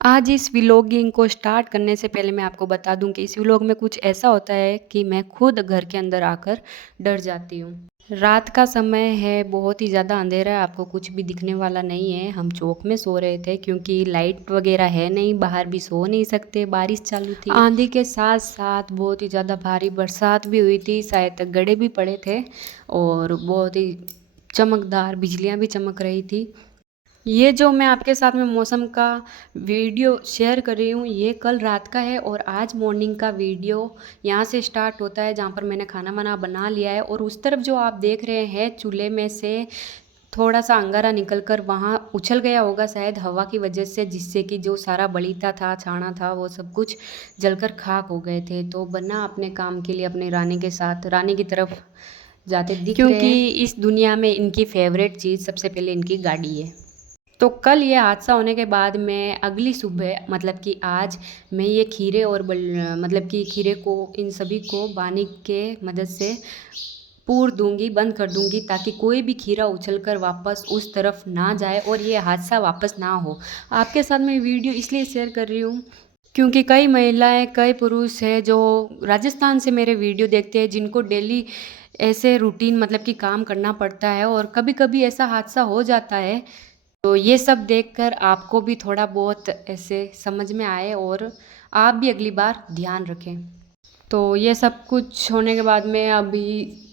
आज इस व्लॉगिंग को स्टार्ट करने से पहले मैं आपको बता दूं कि इस व्लॉग में कुछ ऐसा होता है कि मैं खुद घर के अंदर आकर डर जाती हूँ। रात का समय है, बहुत ही ज़्यादा अंधेरा है, आपको कुछ भी दिखने वाला नहीं है। हम चौक में सो रहे थे क्योंकि लाइट वगैरह है नहीं, बाहर भी सो नहीं सकते, बारिश चालू थी। आंधी के साथ साथ बहुत ही ज़्यादा भारी बरसात भी हुई थी, शायद गड़े भी पड़े थे और बहुत ही चमकदार बिजलियाँ भी चमक रही थी। ये जो मैं आपके साथ में मौसम का वीडियो शेयर कर रही हूँ, ये कल रात का है और आज मॉर्निंग का वीडियो यहाँ से स्टार्ट होता है जहाँ पर मैंने खाना वाना बना लिया है। और उस तरफ जो आप देख रहे हैं, चूल्हे में से थोड़ा सा अंगारा निकल कर वहाँ उछल गया होगा शायद हवा की वजह से, जिससे कि जो सारा बलीता था, छाना था, वो सब कुछ जलकर खाक हो गए थे। तो बन्ना अपने काम के लिए अपनी रानी के साथ रानी की तरफ जाते दिख रहे हैं, क्योंकि इस दुनिया में इनकी फेवरेट चीज़ सबसे पहले इनकी गाड़ी है। तो कल ये हादसा होने के बाद मैं अगली सुबह, मतलब कि आज, मैं ये खीरे और मतलब कि खीरे को, इन सभी को पानी के मदद से पूर दूंगी, बंद कर दूंगी, ताकि कोई भी खीरा उछलकर वापस उस तरफ ना जाए और ये हादसा वापस ना हो। आपके साथ मैं वीडियो इसलिए शेयर कर रही हूँ क्योंकि कई महिलाएं, कई पुरुष हैं जो राजस्थान से मेरे वीडियो देखते हैं, जिनको डेली ऐसे रूटीन मतलब कि काम करना पड़ता है और कभी कभी ऐसा हादसा हो जाता है। तो ये सब देखकर आपको भी थोड़ा बहुत ऐसे समझ में आए और आप भी अगली बार ध्यान रखें। तो ये सब कुछ होने के बाद में अभी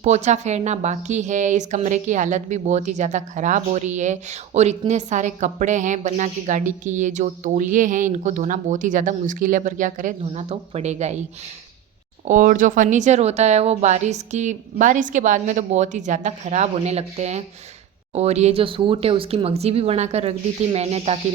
पोछा फेरना बाकी है। इस कमरे की हालत भी बहुत ही ज़्यादा ख़राब हो रही है और इतने सारे कपड़े हैं बन्ना की गाड़ी की, ये जो तौलिए हैं, इनको धोना बहुत ही ज़्यादा मुश्किल है, पर क्या करें, धोना तो पड़ेगा ही। और जो फर्नीचर होता है वो बारिश के बाद में तो बहुत ही ज़्यादा ख़राब होने लगते हैं। और ये जो सूट है उसकी मगजी भी बना कर रख दी थी मैंने, ताकि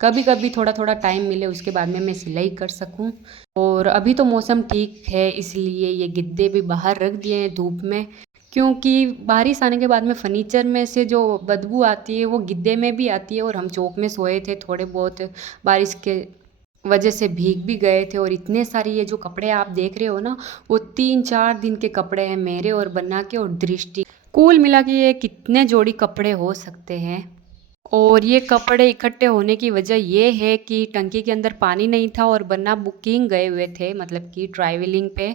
कभी कभी थोड़ा थोड़ा टाइम मिले उसके बाद में मैं सिलाई कर सकूं। और अभी तो मौसम ठीक है, इसलिए ये गिद्दे भी बाहर रख दिए हैं धूप में, क्योंकि बारिश आने के बाद में फर्नीचर में से जो बदबू आती है वो गिद्दे में भी आती है। और हम चौक में सोए थे, थोड़े बहुत बारिश के वजह से भीग भी गए थे। और इतने सारे ये जो कपड़े आप देख रहे हो ना, वो 3-4 दिन के कपड़े हैं मेरे और बन्ना के और दृष्टि। कुल मिला के ये कितने जोड़ी कपड़े हो सकते हैं। और ये कपड़े इकट्ठे होने की वजह ये है कि टंकी के अंदर पानी नहीं था और बन्ना बुकिंग गए हुए थे, मतलब कि ट्रैवलिंग पे।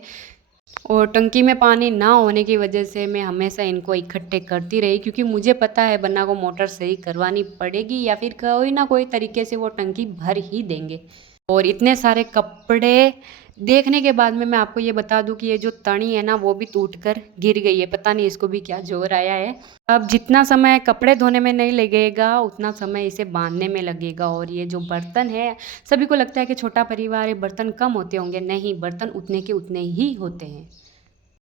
और टंकी में पानी ना होने की वजह से मैं हमेशा इनको इकट्ठे करती रही, क्योंकि मुझे पता है बन्ना को मोटर सही करवानी पड़ेगी या फिर कोई ना कोई तरीके से वो टंकी भर ही देंगे। और इतने सारे कपड़े देखने के बाद में मैं आपको ये बता दूं कि ये जो तणी है ना, वो भी टूट कर गिर गई है। पता नहीं इसको भी क्या जोर आया है। अब जितना समय कपड़े धोने में नहीं लगेगा, उतना समय इसे बांधने में लगेगा। और ये जो बर्तन है, सभी को लगता है कि छोटा परिवार है, बर्तन कम होते होंगे। नहीं, बर्तन उतने के उतने ही होते हैं।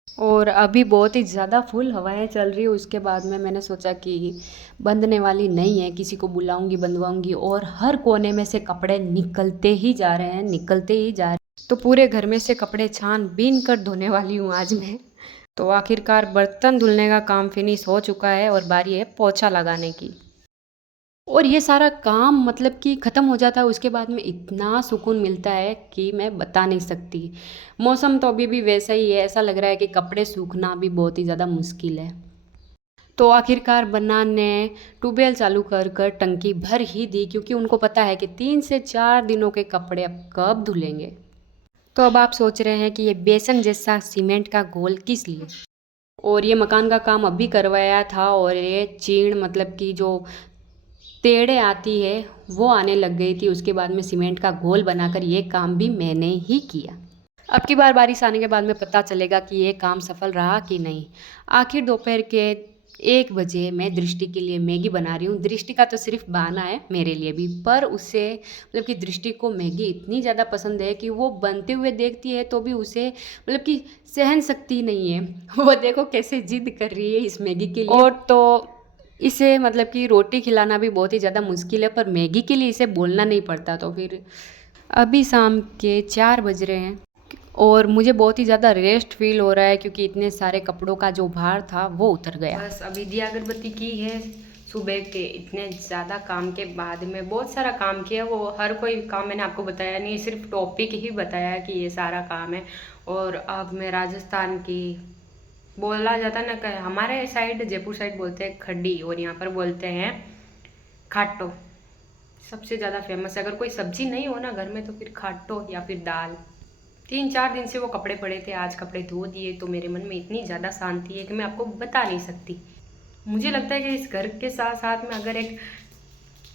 और अभी बहुत ही ज़्यादा फुल हवाएं चल रही है। उसके बाद में मैंने सोचा कि बंधने वाली नहीं है, किसी को बुलाऊंगी, बंधवाऊंगी। और हर कोने में से कपड़े निकलते ही जा रहे हैं, निकलते ही जा रहे हैं। तो पूरे घर में से कपड़े छान बीन कर धोने वाली हूँ आज मैं। तो आखिरकार बर्तन धुलने का काम फिनिश हो चुका है और बारी है पोछा लगाने की। और ये सारा काम मतलब कि ख़त्म हो जाता है, उसके बाद में इतना सुकून मिलता है कि मैं बता नहीं सकती। मौसम तो अभी भी वैसा ही है, ऐसा लग रहा है कि कपड़े सूखना भी बहुत ही ज़्यादा मुश्किल है। तो आखिरकार बन्ना ने ट्यूबवेल चालू कर कर टंकी भर ही दी, क्योंकि उनको पता है कि 3 से 4 दिनों के कपड़े अब कब धुलेंगे। तो अब आप सोच रहे हैं कि ये बेसन जैसा सीमेंट का घोल किस लिए। और ये मकान का काम अभी करवाया था और ये चीड़ मतलब कि जो तेड़े आती है वो आने लग गई थी। उसके बाद में सीमेंट का घोल बनाकर ये काम भी मैंने ही किया। अब की बार बारिश आने के बाद में पता चलेगा कि ये काम सफल रहा कि नहीं। आखिर दोपहर के 1 बजे मैं दृष्टि के लिए मैगी बना रही हूँ। दृष्टि का तो सिर्फ बहाना है, मेरे लिए भी, पर उसे मतलब कि दृष्टि को मैगी इतनी ज़्यादा पसंद है कि वो बनते हुए देखती है तो भी उसे मतलब कि सहन शक्ति नहीं है। वो देखो कैसे जिद कर रही है इस मैगी के लिए। और तो इसे मतलब कि रोटी खिलाना भी बहुत ही ज़्यादा मुश्किल है, पर मैगी के लिए इसे बोलना नहीं पड़ता। तो फिर अभी शाम के 4 बज रहे हैं और मुझे बहुत ही ज़्यादा रेस्ट फील हो रहा है, क्योंकि इतने सारे कपड़ों का जो भार था वो उतर गया। बस अभी दिया अगरबत्ती की है। सुबह के इतने ज़्यादा काम के बाद में बहुत सारा काम किया। वो हर कोई काम मैंने आपको बताया नहीं, सिर्फ टॉपिक ही बताया कि ये सारा काम है। और अब मैं राजस्थान की, बोला जाता ना, हमारे साइड जयपुर साइड बोलते हैं खड्डी और यहाँ पर बोलते हैं खाटो। सबसे ज़्यादा फेमस है। अगर कोई सब्जी नहीं हो ना घर में तो फिर खाटो या फिर दाल। 3-4 दिन से वो कपड़े पड़े थे, आज कपड़े धो दिए तो मेरे मन में इतनी ज़्यादा शांति है कि मैं आपको बता नहीं सकती। मुझे लगता है कि इस घर के साथ साथ में अगर एक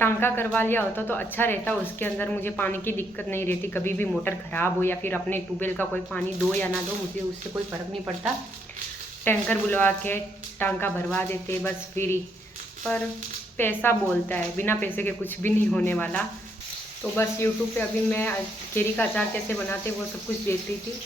टांका करवा लिया होता तो अच्छा रहता। उसके अंदर मुझे पानी की दिक्कत नहीं रहती, कभी भी मोटर ख़राब हो या फिर अपने ट्यूबवेल का कोई पानी दो या ना दो, मुझे उससे कोई फ़र्क नहीं पड़ता। टैंकर बुलवा के टांका भरवा देते बस फ्री। पर पैसा बोलता है, बिना पैसे के कुछ भी नहीं होने वाला। तो बस यूट्यूब पे अभी मैं केरी का अचार कैसे बनाते वो सब कुछ देख रही थी।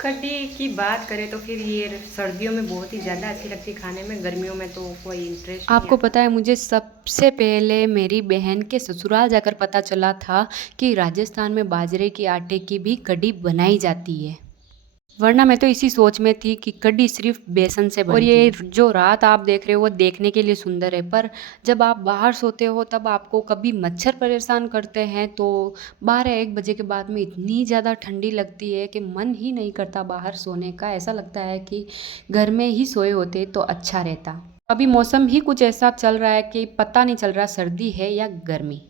कढ़ी की बात करें तो फिर ये सर्दियों में बहुत ही ज़्यादा अच्छी लगती है खाने में, गर्मियों में तो कोई इंटरेस्ट नहीं आपको आता। पता है मुझे सबसे पहले मेरी बहन के ससुराल जाकर पता चला था कि राजस्थान में बाजरे के आटे की भी कढ़ी बनाई जाती है। वरना मैं तो इसी सोच में थी कि कढ़ी सिर्फ बेसन से बनती है। और ये जो रात आप देख रहे हो वो देखने के लिए सुंदर है, पर जब आप बाहर सोते हो तब आपको कभी मच्छर परेशान करते हैं तो 12-1 बजे के बाद में इतनी ज़्यादा ठंडी लगती है कि मन ही नहीं करता बाहर सोने का। ऐसा लगता है कि घर में ही सोए होते तो अच्छा रहता। अभी मौसम ही कुछ ऐसा चल रहा है कि पता नहीं चल रहा सर्दी है या गर्मी।